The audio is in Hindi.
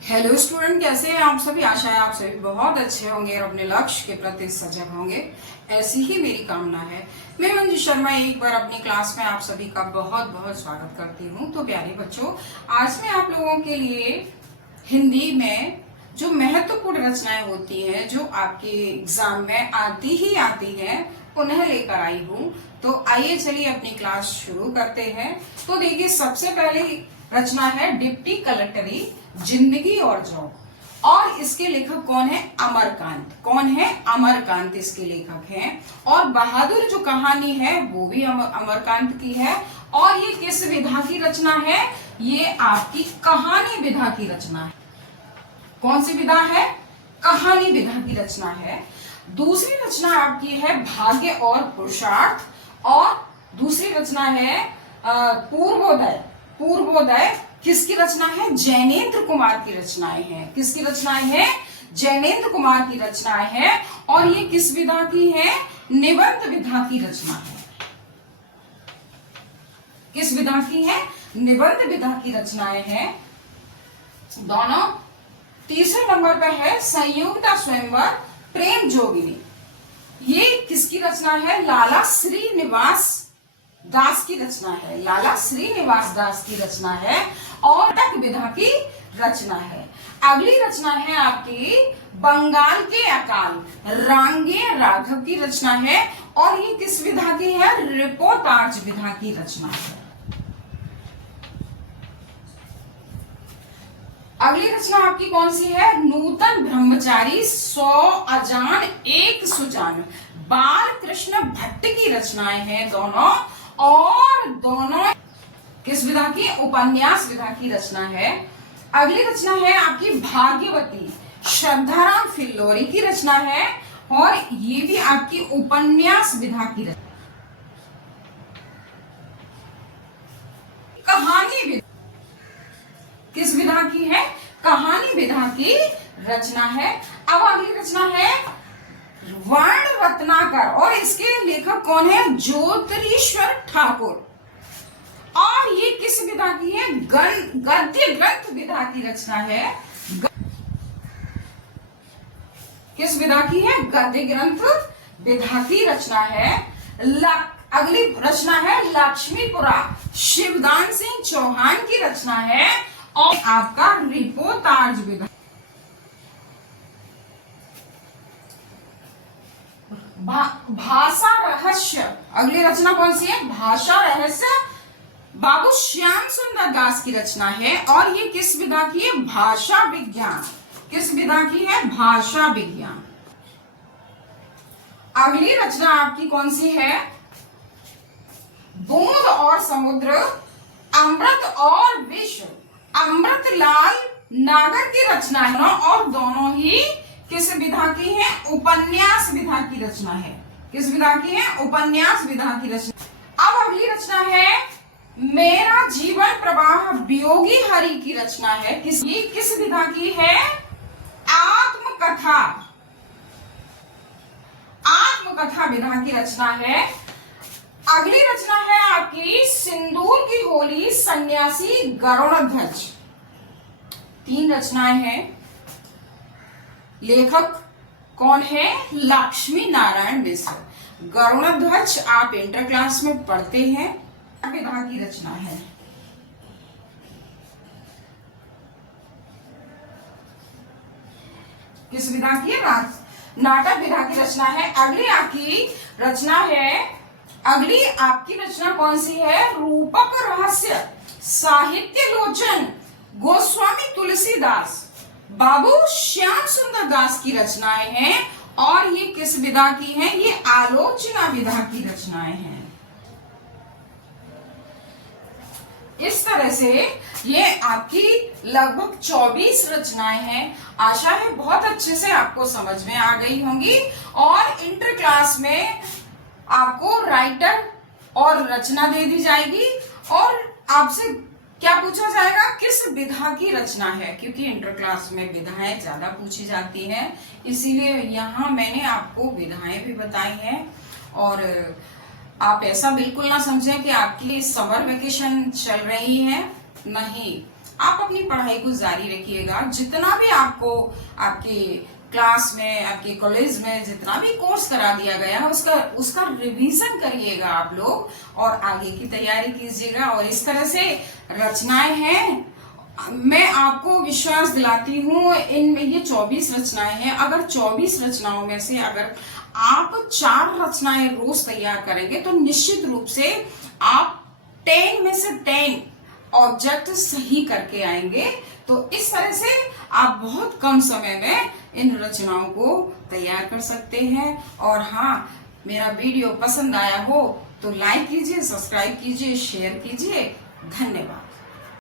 हेलो स्टूडेंट, कैसे हैं आप सभी। आशा है आप सभी बहुत अच्छे होंगे और अपने लक्ष्य के प्रति सजग होंगे। ऐसी ही मेरी कामना है। मैं मंजू शर्मा एक बार अपनी क्लास में आप सभी का बहुत बहुत स्वागत करती हूँ। तो प्यारे बच्चों, आज मैं आप लोगों के लिए हिंदी में जो महत्वपूर्ण रचनाएं होती हैं, जो आपके एग्जाम में आती हैं, उन्हें लेकर आई हूँ। तो आइए चलिए अपनी क्लास शुरू करते हैं। तो देखिए, सबसे पहले रचना है डिप्टी कलेक्टरी जिंदगी और जॉब। और इसके लेखक कौन है? अमरकांत। कौन है? अमरकांत इसके लेखक हैं। और बहादुर जो कहानी है वो भी अमरकांत की है। और ये किस विधा की रचना है? ये आपकी कहानी विधा की रचना है। कौन सी विधा है? कहानी विधा की रचना है। दूसरी रचना आपकी है भाग्य और पुरुषार्थ। और दूसरी रचना है पूर्वोदय। पूर्वोदय किसकी रचना है? जैनेन्द्र कुमार की रचनाएं हैं। किसकी रचनाएं हैं? जैनेन्द्र कुमार की रचनाएं हैं। और ये किस विधा की है? निबंध विधा की रचना है। किस विधा की है? निबंध विधा की रचनाएं हैं दोनों। तीसरे नंबर पे है संयुक्ता स्वयंवर प्रेम जोगिनी। ये किसकी रचना है? लाला श्रीनिवास दास की रचना है। लाला श्रीनिवास दास की रचना है और तक विधा की रचना है। अगली रचना है आपकी बंगाल के अकाल रांगे राघव की रचना है। और ये किस विधा की है? रिपोर्टाज विधा की रचना है। अगली रचना आपकी कौन सी है? नूतन ब्रह्मचारी 100 अजान एक सुजान। बाल कृष्ण भट्ट की रचनाएं हैं दोनों। और दोनों किस विधा की? उपन्यास विधा की रचना है। अगली रचना है आपकी भाग्यवती श्रद्धाराम फिल्लोरी की रचना है। और ये भी आपकी उपन्यास विधा की रचना। कहानी विधा किस विधा की है? कहानी विधा की रचना है। अब अगली रचना है वर्ण रत्नाकर। और इसके लेखक कौन है? ज्योतिरीश्वर ठाकुर। और ये किस विधा की है? गद्य ग्रंथ विधा की रचना है। किस विधा की है? गद्य ग्रंथ विधा की रचना है। अगली रचना है लक्ष्मीपुरा शिवदान सिंह चौहान की रचना है। और आपका रिपोर्टाज विधा। भाषा रहस्य। अगली रचना कौन सी है? भाषा रहस्य बाबू श्याम सुंदर दास की रचना है। और ये किस विधा की है? भाषा विज्ञान। किस विधा की है? भाषा विज्ञान। अगली रचना आपकी कौन सी है? बूंद और समुद्र अमृत और विश्व। अमृतलाल नागर की रचना है। और दोनों ही किस विधा की है? उपन्यास विधा की रचना है। किस विधा की है? उपन्यास विधा की रचना। अब अगली रचना है मेरा जीवन प्रवाह वियोगी हरि की रचना है। ये किस विधा की है? आत्मकथा। आत्मकथा विधा की रचना है। अगली रचना है आपकी सिंदूर की होली सन्यासी गरुड़ध्वज। 3 रचनाएं हैं। लेखक कौन है? लक्ष्मी नारायण मिश्र। गरुड़ध्वज आप इंटर क्लास में पढ़ते हैं। विधा की रचना है। किस विधा की है? नाटक विधा की रचना है। अगली आपकी रचना कौन सी है? रूपक रहस्य साहित्य लोचन गोस्वामी तुलसीदास बाबू श्याम सुंदर दास की रचनाएं हैं। और ये किस विधा की हैं? ये आलोचना विधा की रचनाएं हैं। इस तरह से ये आपकी लगभग 24 रचनाएं हैं। आशा है बहुत अच्छे से आपको समझ में आ गई होंगी। और इंटर क्लास में आपको राइटर और रचना दे दी जाएगी। और आपसे क्या पूछा जाएगा? किस विधा की रचना है, क्योंकि इंटर क्लास में विधाएं ज्यादा पूछी जाती हैं। इसीलिए यहाँ मैंने आपको विधाएं भी बताई हैं। और आप ऐसा बिल्कुल ना समझें कि आपकी समर वेकेशन चल रही है। नहीं, आप अपनी पढ़ाई को जारी रखिएगा। जितना भी आपको आपकी क्लास में, आपके कॉलेज में जितना भी कोर्स करा दिया गया है उसका रिवीजन करिएगा आप लोग, और आगे की तैयारी कीजिएगा। और इस तरह से रचनाएं हैं, मैं आपको विश्वास दिलाती हूँ, इनमें ये 24 रचनाएं हैं। अगर 24 रचनाओं में से अगर आप 4 रचनाएं रोज तैयार करेंगे तो निश्चित रूप से आप 10 में से 10 ऑब्जेक्ट सही करके आएंगे। तो इस तरह से आप बहुत कम समय में इन रचनाओं को तैयार कर सकते हैं। और हाँ, मेरा वीडियो पसंद आया हो तो लाइक कीजिए, सब्सक्राइब कीजिए, शेयर कीजिए। धन्यवाद।